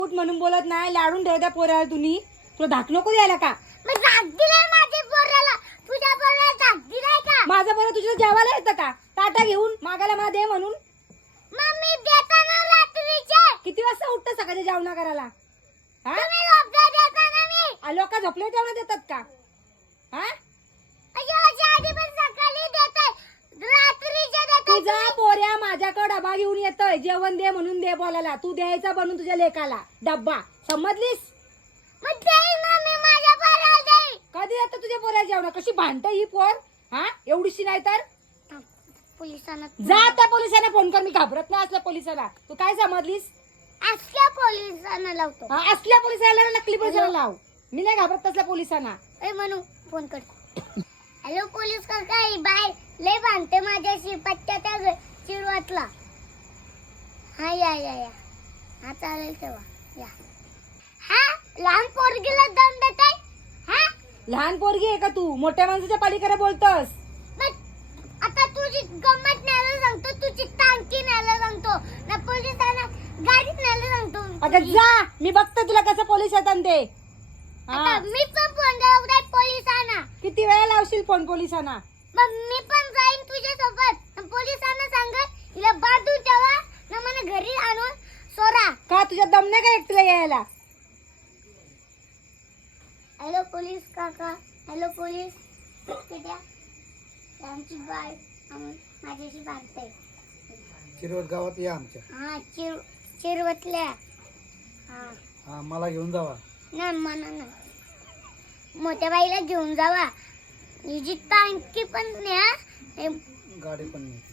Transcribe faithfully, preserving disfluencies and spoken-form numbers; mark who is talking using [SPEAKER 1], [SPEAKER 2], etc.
[SPEAKER 1] म्हणून बोलत नाही, लाडून ठेवत्या पोराला तुम्ही. तुला धाक नको द्यायला का?
[SPEAKER 2] मी धाक दिलाय माझ्या पोराला, तुझ्या पोराला धाक दिलाय का?
[SPEAKER 1] माझा पोरा तुझ्या जेवायला येतं का? ताटा घेऊन मागायला मा दे म्हणून.
[SPEAKER 2] मम्मी देताना रात्रीचे
[SPEAKER 1] किती वाजता उठतं सकाळच्या जेवणा करायला? हा
[SPEAKER 2] तुम्ही झोपता देताना मी
[SPEAKER 1] लोक झोपले जेवण देतात का? हा
[SPEAKER 2] अजय आधी पण सकाळी देताय, रात्रीचे देताय.
[SPEAKER 1] तुझा पोऱ्या माझ्याकडे डबा घेऊन येतोय, जेवण दे म्हणून दे बोलायला. तू द्यायचा बनून तुझ्या लेकाला डब्बा, समजलीस?
[SPEAKER 2] मग देई मम्मी माझ्या पोराला देई.
[SPEAKER 1] कधी येतं तुझ्या पोऱ्या जेवण? कशी भांडत ही पोर? हा एवढीशी नाही तर
[SPEAKER 2] पोलिसांना
[SPEAKER 1] जा त्या पोलिसांना फोन कर. मी घाबरत नाही असल्या पोलिसाला. तू काय समजलीस?
[SPEAKER 2] असल्या पोलिसांना लावतो.
[SPEAKER 1] हा, असल्या पोलिसाला नकली पोलिसाला लाव. मी नाही घाबरत तसल्या पोलिसांना.
[SPEAKER 2] ए म्हणू फोन कर. हॅलो पोलीस काका, ही बाय लय भांडते माझ्याशी पट्ट्या त्या चिरवातला. हा या या या हा चालेल तेव्हा या. हा लहान पोरगीला दम देताय? हा
[SPEAKER 1] लहान पोरगी आहे का तू? मोठ्या माणसाच्या पलीकडे बोलतोस.
[SPEAKER 2] मग आता तुझी गंमत न्यायला सांगतो, तुझी टांकी न्यायला सांगतो ना, पोलिसांना गाडीत न्यायला सांगतो.
[SPEAKER 1] अगं जा, मी बघते तुला कसं पोलीस येतात ते.
[SPEAKER 2] आता मी पण फोन लावताय पोलिसांना.
[SPEAKER 1] किती वेळा लावशील फोन पोलिसांना?
[SPEAKER 2] मग मी पण जाईन तुझ्या सोबत. पोलिसांना सांग हिला बाजू ठेवा ना, मला घरी आणून सोडा.
[SPEAKER 1] का तुझ्या दम नाही का एकटीला यायला?
[SPEAKER 2] हॅलो पोलीस काका, हॅलो पोलीस किती आमची बाय माझ्याशी भांडते.
[SPEAKER 3] चिरवत गावात या आमच्या.
[SPEAKER 2] हा चिर चिरवतल्या. हा
[SPEAKER 3] हा मला घेऊन जावा.
[SPEAKER 2] नाही म्हणा ना, मोठ्या बाईला घेऊन जावा. हिची टांकी पण न्या.
[SPEAKER 3] गाडी पण नाही.